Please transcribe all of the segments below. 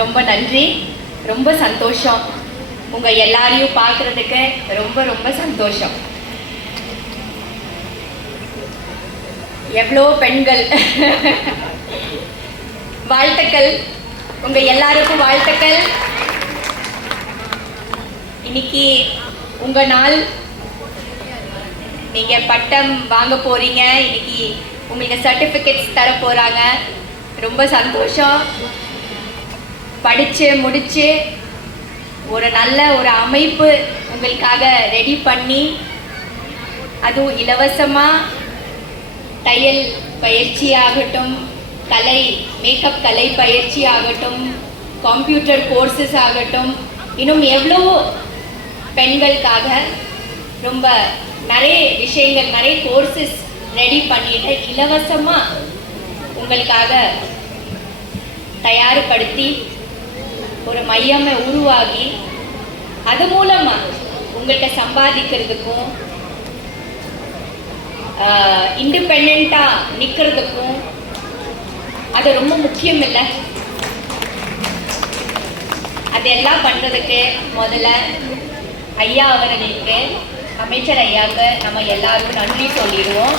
ரொம்ப நன்றி. ரொம்ப சந்தோஷம். உங்கள் எல்லாரையும் பார்க்குறதுக்கு ரொம்ப ரொம்ப சந்தோஷம். எவ்வளோ பெண்கள். வாழ்த்துக்கள், உங்கள் எல்லாருக்கும் வாழ்த்துக்கள். இன்னைக்கு உங்கள் நாள். நீங்கள் பட்டம் வாங்க போகிறீங்க. இன்னைக்கு உங்களுக்கு சர்டிஃபிகேட்ஸ் தர போகிறாங்க. ரொம்ப சந்தோஷம். படித்து முடித்து ஒரு நல்ல ஒரு அமைப்பு உங்களுக்காக ரெடி பண்ணி, அதுவும் இலவசமாக தையல் பயிற்சி ஆகட்டும், மேக்கப் கலை பயிற்சி ஆகட்டும், கம்ப்யூட்டர் கோர்சஸ் ஆகட்டும், இன்னும் எவ்வளவோ பெண்களுக்காக ரொம்ப நிறைய விஷயங்கள், நிறைய கோர்சஸ் ரெடி பண்ணிட்டு இலவசமாக உங்களுக்காக தயார்படுத்தி ஒரு மையமை உருவாகி அது மூலமாக உங்கள்கிட்ட சம்பாதிக்கிறதுக்கும் இண்டிபெண்ட்டாக நிற்கிறதுக்கும் அது ரொம்ப முக்கியம் இல்லை. அதெல்லாம் பண்ணுறதுக்கு முதல்ல ஐயா அவர்களுக்கு, அமைச்சர் ஐயாவுக்கு நம்ம எல்லாரும் நன்றி சொல்லிடுவோம்.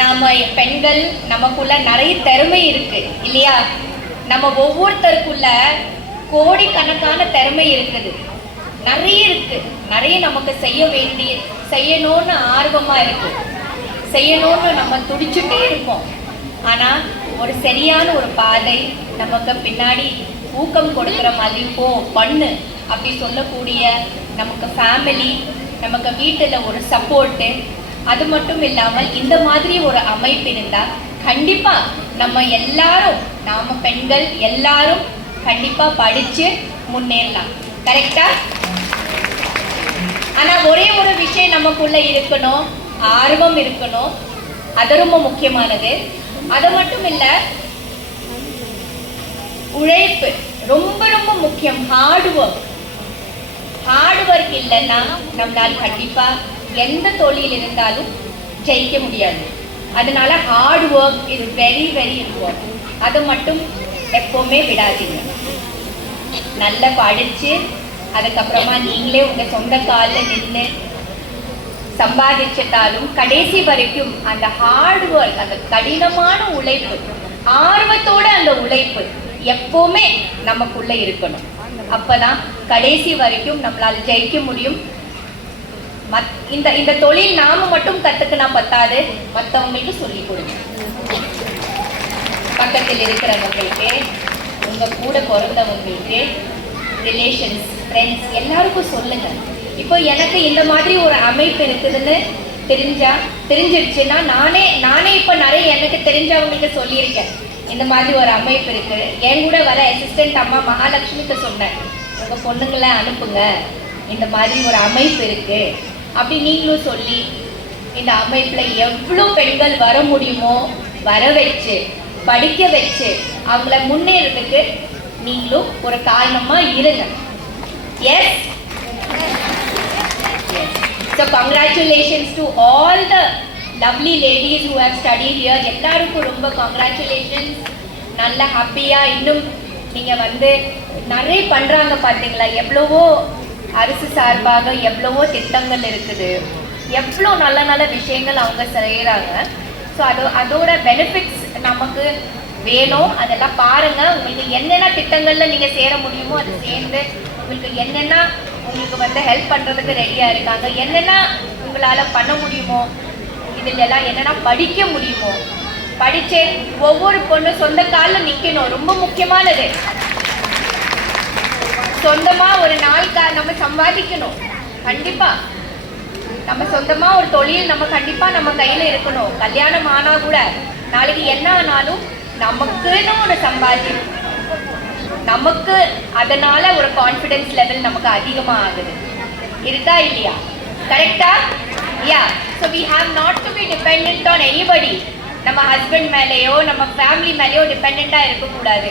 நாம பெண்கள் நமக்குள்ள நிறைய திறமை இருக்கு இல்லையா? நம்ம ஒவ்வொருத்தருக்குள்ள கோடிக்கணக்கான திறமை இருக்குது, நிறைய இருக்கு. நிறைய நமக்கு செய்யணும்னு ஆர்வமா இருக்கு, செய்யணும்னு நம்ம துடிச்சுட்டே இருப்போம். ஆனா ஒரு சரியான ஒரு பாதை நமக்கு பின்னாடி ஊக்கம் கொடுக்குற மாதிரி பண்ணு அப்படி சொல்லக்கூடிய நமக்கு ஃபேமிலி, நமக்கு வீட்டில் ஒரு சப்போர்ட்டு, அது மட்டும் இல்லாமல் இந்த மாதிரி ஒரு அமைப்பு இருந்தால் கண்டிப்பாக நம்ம எல்லாரும், நாம பெண்கள் எல்லாரும் கண்டிப்பாக படித்து முன்னேறலாம். கரெக்டா? ஆனால் ஒரே ஒரு விஷயம் நமக்குள்ள இருக்கணும், ஆர்வம் இருக்கணும். அது ரொம்ப முக்கியமானது. அது மட்டும் இல்லை, உழைப்பு ரொம்ப ரொம்ப முக்கியம். ஹார்ட் ஒர்க் இல்லைன்னா நம்மளால் கண்டிப்பாக எந்த தொழில் இருந்தாலும் ஜெயிக்க முடியாது. அதனால hard work is very very important. அதை மட்டும் எப்போவுமே விடாதீங்க. நல்லா படித்து அதுக்கப்புறமா நீங்களே உங்கள் சொந்த காலில் நின்று சம்பாதிச்சிட்டாலும் கடைசி வரைக்கும் அந்த ஹார்ட் ஒர்க், அந்த கடினமான உழைப்பு, ஆர்வத்தோட அந்த உழைப்பு எப்போவுமே நமக்குள்ள இருக்கணும். அப்பதான் கடைசி வரைக்கும் நம்மளால் ஜெயிக்க முடியும். இந்த தொழில் நாம மட்டும் கத்துக்கினா பத்தாது, மற்றவங்களுக்கு சொல்லி கொடுங்க. பக்கத்தில் இருக்கிறவங்களுக்கு, உங்க கூட பிறந்தவங்களுக்கு, ரிலேஷன்ஸ், ஃப்ரெண்ட்ஸ் எல்லாருக்கும் சொல்லுங்க. இப்போ எனக்கு இந்த மாதிரி ஒரு அமைப்பு இருக்குதுன்னு தெரிஞ்சிருச்சுன்னா நானே இப்போ நிறைய எனக்கு தெரிஞ்சவங்களுக்கு சொல்லியிருக்கேன். இந்த மாதிரி ஒரு அமைப்பு இருக்கு. என் கூட வர அசிஸ்டன்ட் அம்மா மகாலட்சுமிக்கு சொன்னேன், உங்க பொண்ணுங்களை அனுப்புங்க, இந்த மாதிரி ஒரு அமைப்பு இருக்கு அப்படி நீங்களும் சொல்லி இந்த அமைப்புல எவ்வளோ பெண்கள் வர முடியுமோ வர வச்சு, படிக்க வச்சு அவங்கள முன்னேறதுக்கு நீங்களும் ஒரு காரணமா இருங்க. S. So congratulations to all the lovely ladies who have studied here. எல்லாருக்கும் ரொம்ப congratulations. நல்ல ஹாப்பியா இன்னும் நீங்க நிறைய பண்றாங்க பாத்தீங்களா? எவ்வளவோ அரசு சார்பாக எவ்வளவோ திட்டங்கள் இருக்குது, எவ்வளோ நல்ல நல்ல விஷயங்கள் அவங்க செய்கிறாங்க. ஸோ அதோட பெனிஃபிட்ஸ் நமக்கு வேணும். அதெல்லாம் பாருங்க. உங்களுக்கு என்னென்ன திட்டங்கள்ல நீங்க சேர முடியுமோ அது சேர்ந்து, உங்களுக்கு என்னென்ன உங்களுக்கு ஹெல்ப் பண்றதுக்கு ரெடியா இருக்காங்க, என்னென்ன உங்களால பண்ண முடியுமோ, இதில் எல்லாம் என்னென்ன படிக்க முடியுமோ படிச்சு ஒவ்வொரு பொண்ணு சொந்த காலில் நிற்கணும். ரொம்ப முக்கியமானது. சொந்தமா ஒரு நாள் நம்ம சம்பாதிக்கணும். கண்டிப்பா நம்ம சொந்தமா ஒரு தொழில் நம்ம கண்டிப்பா நம்ம கையில இருக்கணும். கல்யாணம் ஆனா கூட நாளைக்கு என்ன ஆனாலும் நமக்குன்னு ஒரு சம்பாத்தியம், நமக்கு அதனால ஒரு கான்ஃபிடன்ஸ் லெவல் நமக்கு அதிகமா ஆகுது. இருக்கா இல்லையா? கரெக்டா? Yeah. So we have not to be depend on anybody. நம்ம ஹஸ்பண்ட் மேலேயோ நம்ம ஃபேமிலி மேலேயோ டிபெண்டா இருக்கக்கூடாது.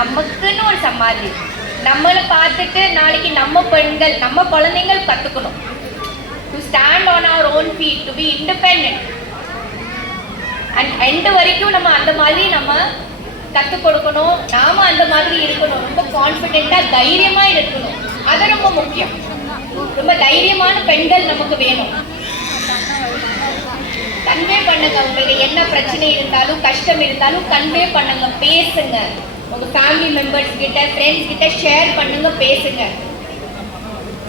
நமக்குன்னு ஒரு சம்பாதி, நம்மளை பார்த்துட்டு நாளைக்கு நம்ம பெண்கள் நம்ம குழந்தைங்கள் கற்றுக்கணும். To stand on our own feet, to be independent. And end வரைக்கும் நம்ம அந்த மாதிரி நம்ம கற்றுக் கொடுக்கணும். நாம அந்த மாதிரி இருக்கணும். ரொம்ப கான்ஃபிடென்ட்டாக தைரியமாக இருக்கணும். அது ரொம்ப முக்கியம். ரொம்ப தைரியமான பெண்கள் நமக்கு வேணும். கன்வே பண்ணுங்க. உங்களுக்கு என்ன பிரச்சனை இருந்தாலும் கஷ்டம் இருந்தாலும் கன்வே பண்ணுங்க, பேசுங்க. உங்க ஃபேமிலி மெம்பர்ஸ் கிட்ட, ஃப்ரெண்ட்ஸ் கிட்ட ஷேர் பண்ணுங்க, பேசுங்க.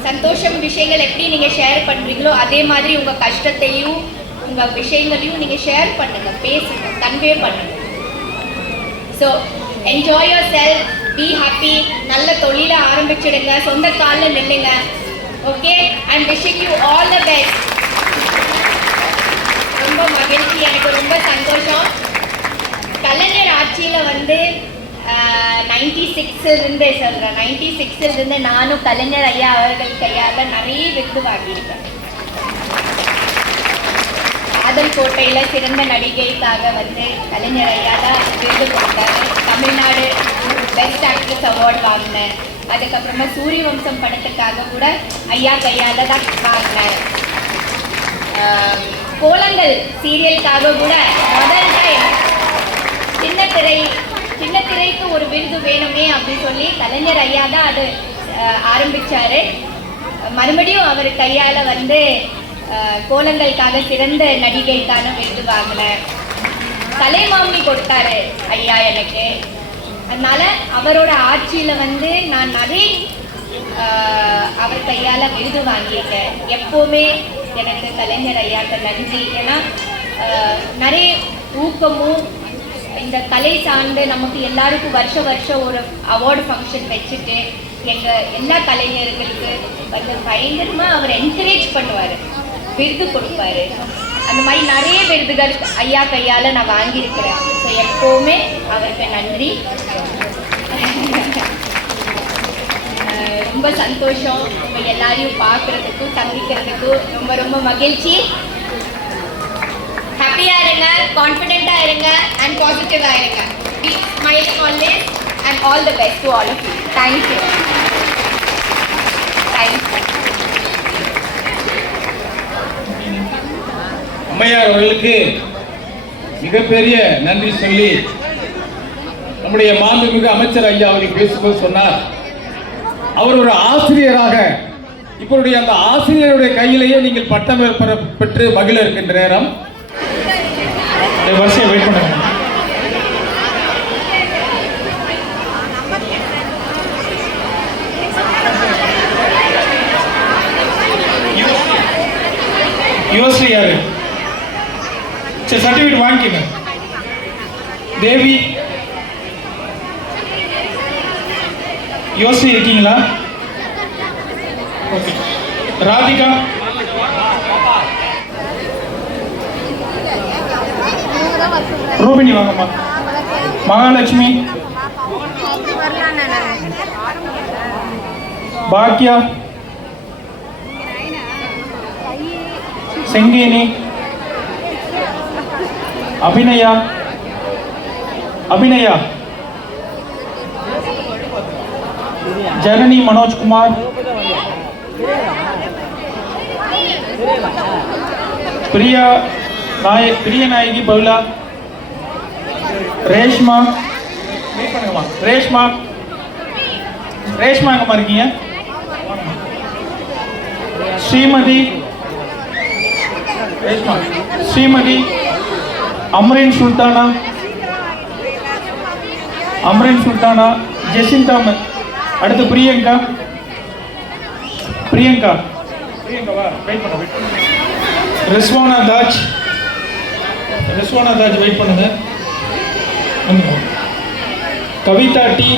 சந்தோஷம் விஷயங்கள் எப்படி நீங்க ஷேர் பண்றீங்களோ அதே மாதிரி உங்க கஷ்டத்தையும் உங்க விஷயங்களையும் நீங்க ஷேர் பண்ணுங்க, பேசுங்க, கன்வே பண்ணுங்க. So enjoy your self, be happy. நல்ல தொழிலை ஆரம்பிச்சிடுங்க, சொந்த காலில் நில்லுங்க. Okay, and wishing you all the best. ரொம்ப மகிழ்ச்சி, எனக்கு ரொம்ப சந்தோஷம். கலைஞர் ஆட்சியில் வந்து 96 சொல்கிறேன், 96 நானும் கலைஞர் ஐயா அவர்கள் கையால் நிறைய விருது வாங்கியிருக்கேன். காதல் கோட்டையில் சிறந்த நடிகைக்காக வந்து கலைஞர் ஐயா தான் விருது கொடுத்தாரு. தமிழ்நாடு பெஸ்ட் ஆக்ட்ரஸ் அவார்டு வாங்கினேன். அதுக்கப்புறமா சூரிய வம்சம் படத்துக்காக கூட ஐயா கையால் தான் வாங்கினேன். கோலங்கள் சீரியலுக்காக கூட முதல் டைம் சின்ன திரைக்கு ஒரு விருது வேணுமே அப்படின்னு சொல்லி கலைஞர் ஐயா தான் அது ஆரம்பிச்சாரு. மறுபடியும் அவர் கையால் வந்து கோலங்களுக்காக சிறந்த நடிகைக்கான விருது வாங்கினேன். கலைமாமணி கொடுத்தாரு ஐயா எனக்கு. அதனால அவரோட ஆட்சியில் வந்து நான் நிறைய அவர் கையால் விருது வாங்கியிருக்கேன். எப்போவுமே எனக்கு கலைஞர் ஐயாட்ட நன்றி. ஏன்னா நிறைய ஊக்கமும் இந்த கலை சார்ந்து நமக்கு எல்லாருக்கும் வருஷம் ஒரு அவார்டு ஃபங்க்ஷன் வச்சுட்டு எங்கள் எல்லா கலைஞர்களுக்கு வந்து பயங்கரமாக அவர் என்கரேஜ் பண்ணுவார், விருது கொடுப்பாரு. அந்த மாதிரி நிறைய விருதுகள் ஐயா கையால் நான் வாங்கியிருக்கிறேன். ஸோ எப்போவுமே அவருக்கு நன்றி. ரொம்ப சந்தோஷம் உங்கள் எல்லாரையும் பார்க்குறதுக்கும் சந்திக்கிறதுக்கும் ரொம்ப ரொம்ப மகிழ்ச்சி. ஹாப்பியாக இருங்க, கான்ஃபிடென்ட்டாக இருங்க அண்ட் பாசிட்டிவாக இருங்க. Be smiling always and all the best to all of you. Thank you. அம்மையார் அவர்களுக்கு மிகப்பெரிய நன்றி சொல்லி நம்முடைய மாண்புமிகு அமைச்சர் ஐயா அவர்கள் பேசும்போது சொன்னார், அவர் ஒரு ஆசிரியராக இப்பொழுது அந்த ஆசிரியருடைய கையிலேயே நீங்கள் பட்டம் பெற்று மகிழ இருக்கின்ற நேரம் வரிசையை வெயிட் பண்ணுங்க. யுவஸ்ரீ யாரு? சரி, சர்டிஃபிகேட் வாங்கிக்கங்க. தேவி யுவஸ்ரீ இருக்கீங்களா? ஓகே. ராதிகா, ரூபினி வாங்கம்மா. மகாலட்சுமி, பாக்கியா, செங்கேனி, அபிநயா, ஜனனி, மனோஜ்குமார், பிரியா நாயகி, பவுலா, ரேஷ்மா எங்கம்மா இருக்கீங்க? ஸ்ரீமதி, அம்ரின் சுல்தானா, ஜெசிந்தா. அடுத்து பிரியங்கா வா, வெயிட் பண்ண. ரிஸ்வானா தாஜ் வெயிட் பண்ணுங்க. கவிதா டி,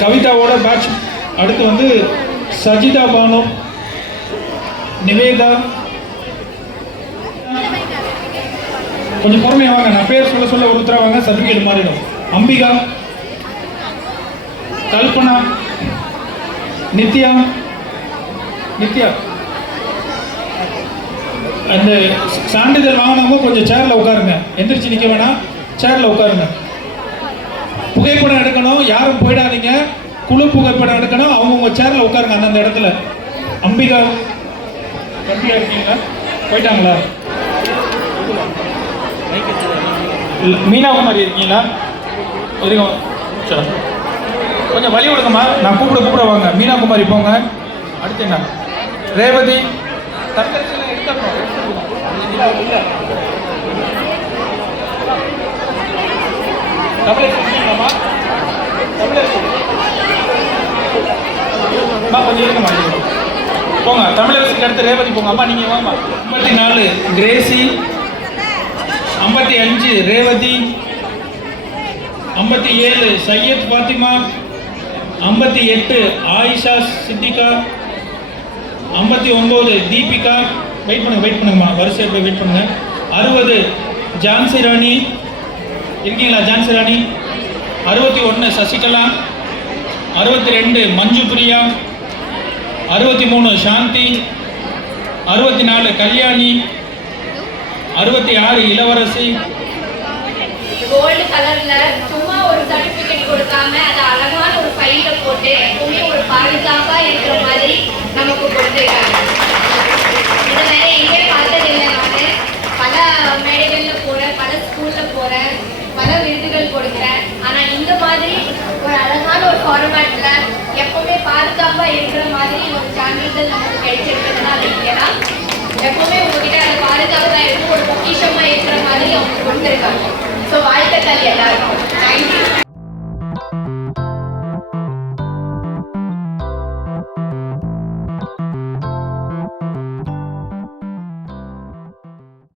கவிதாவோட பேட்ச். அடுத்து வந்து சஜிதா பானு, நிவேதா. கொஞ்சம் பொறுமையா வாங்க, நான் பேர் சொல்ல ஒருத்தர வாங்க, சர்டிஃபிகேட் மாறிடும். அம்பிகா, கல்பனா, நித்யா. அந்த சான்றிதழ் வாங்கினவங்க கொஞ்சம் சேர்ல உட்காருங்க, எந்திரிச்சு நிக்க வேணாம், சேர்ல உட்காருங்க. புகைப்படம் எடுக்கணும், யாரும் போயிடாதீங்க. குழு புகைப்படம் எடுக்கணும், அவங்கவுங்க சேர்ல உட்காருங்க அந்தந்த இடத்துல. அம்பிகா, கம்மியாக இருக்கீங்களா? போயிட்டாங்களா? மீனாகுமாரி இருக்கீங்களா? இருக்கோம். சரி, கொஞ்சம் வழி விடுங்கம்மா. நான் கூப்பிட வாங்க. மீனாகுமாரி போங்க. அடுத்து என்ன? ரேவதி தற்கரிசெல்லாம் எடுத்துடணும். தமிழேஸ்வரம்மா, அம்மா கொஞ்சம் இருக்குமா போங்க. தமிழரசுக்கு அடுத்து ரேவதி போங்க. அம்மா நீங்கள் வாங்க. 54 கிரேசி, 55 ரேவதி, 57 சையத் பாத்திமா, 58 ஆயிஷா சித்திகா, 59 தீபிகா. வெயிட் பண்ணுங்கம்மா, வரிசையை போய் வெயிட் பண்ணுங்க. 60 ஜான்சி ராணி இருக்கீங்களா? ஜான்சி ராணி. 61 சசிகலா, 62 மஞ்சு பிரியா, 63 சாந்தி, 64 கல்யாணி, 66 இளவரசி. கோல்டு கலர்ல சும்மா ஒரு சர்டிபிகேட் கொடுக்காம அதை அழகான ஒரு ஃபைல போட்டு எப்பவுமே ஒரு பாதுகாப்பா இருக்கிற மாதிரி நமக்கு கொடுத்துருக்காங்க. இதை வேற எங்கேயே பார்த்ததில்லை. நான் பல மேடைகள்ல போறேன், பல ஸ்கூல்ல போறேன், பல விருதுகள் கொடுக்குறேன். ஆனா இந்த மாதிரி ஒரு அழகான ஒரு ஃபார்மேட்ல எப்பவுமே பாதுகாப்பா இருக்கிற மாதிரி ஒரு சான்றிதழ் நமக்கு கிடைச்சிருக்கிறதுனால இங்கேதான் எப்பவுமே உங்ககிட்ட அதை பாதுகாப்பா இருக்கும், ஒரு பொக்கிஷமா இருக்கிற மாதிரி அவங்க